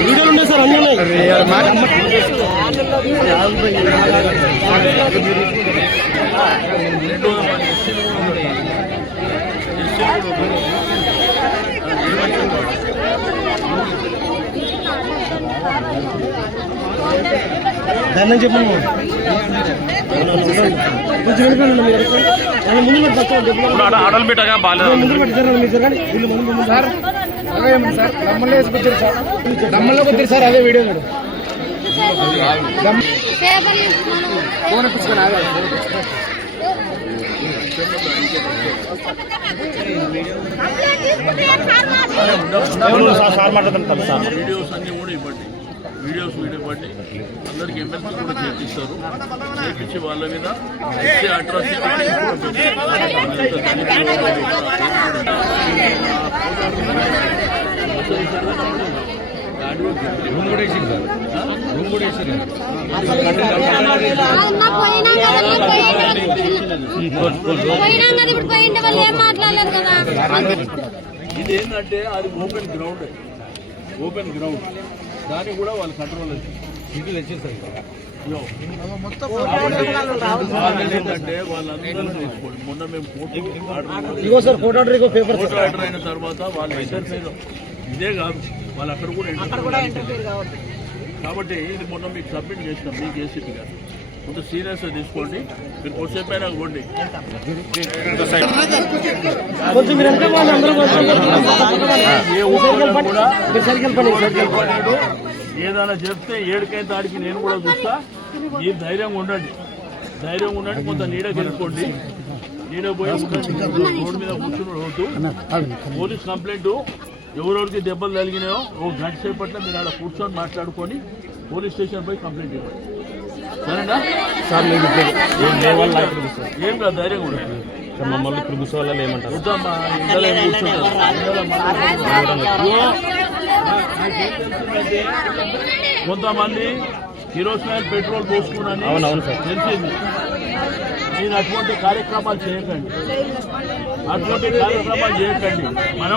వీడియోలు ఉన్నాయి సార్ అన్నీ దాన్ని చెప్పండి ముందు ఆడలు పెట్టగా బాగా ముందు పెట్టారు సార్ సార్ దమ్మల్లో వేసుకొచ్చారు సార్ దమ్మల్లో కొద్దిరు సార్ అదే వీడియో కూడా ఫోన్ పుచ్చుకొని సార్ మాట్లాడుతాం సార్ వీడియోస్ అన్ని కూడా ఇవ్వండి వీడియోస్ ఇవ్వండి అందరికి ఎమ్మెల్సీ కూడా చేపిస్తారు చేపించి వాళ్ళ మీద ఇదేంటంటే అది ఓపెన్ గ్రౌండ్ దాన్ని కూడా వాళ్ళు కంట్రోల్ ఇంటికి తెచ్చేస్తారు ఏంటంటే వాళ్ళందరూ తీసుకోండి. మొన్న మేము కోర్టు ఆర్డర్ అయిన తర్వాత వాళ్ళు ఇంటర్ఫీర్ ఇదే కాదు వాళ్ళు అక్కడ కూడా కాబట్టి ఇది మొన్న మీకు సబ్మిట్ చేసినాం మీకు ఏసీపీ గారు కొంత సీరియస్గా తీసుకోండి మీరు కొద్దిసేపు అయినా ఇవ్వండి ఏదైనా చెప్తే ఏడుకైతే తాడికి నేను కూడా చూస్తా మీరు ధైర్యంగా ఉండండి కొంత నీడకి వెళ్ళిపోండి నీడ పోయి రోడ్డు మీద కూర్చుని రోజు పోలీస్ కంప్లైంట్ ఎవరెవరికి దెబ్బలు తగిలినాయో ఒక గంట సేపట్లో మీరు అలా కూర్చొని మాట్లాడుకొని పోలీస్ స్టేషన్ పోయి కంప్లైంట్ ఇవ్వండి సరేనా ఏం కాదు ధైర్యంగా ఉండండి మమ్మల్ని ఇప్పుడు కూర్చోవాలని ఏమంటారు కొంతమంది కిరోసిన్ పెట్రోల్ పోసుకున్నాను అవునవును సార్ తెలిసింది నేను అటువంటి కార్యక్రమాలు చేయకండి మనం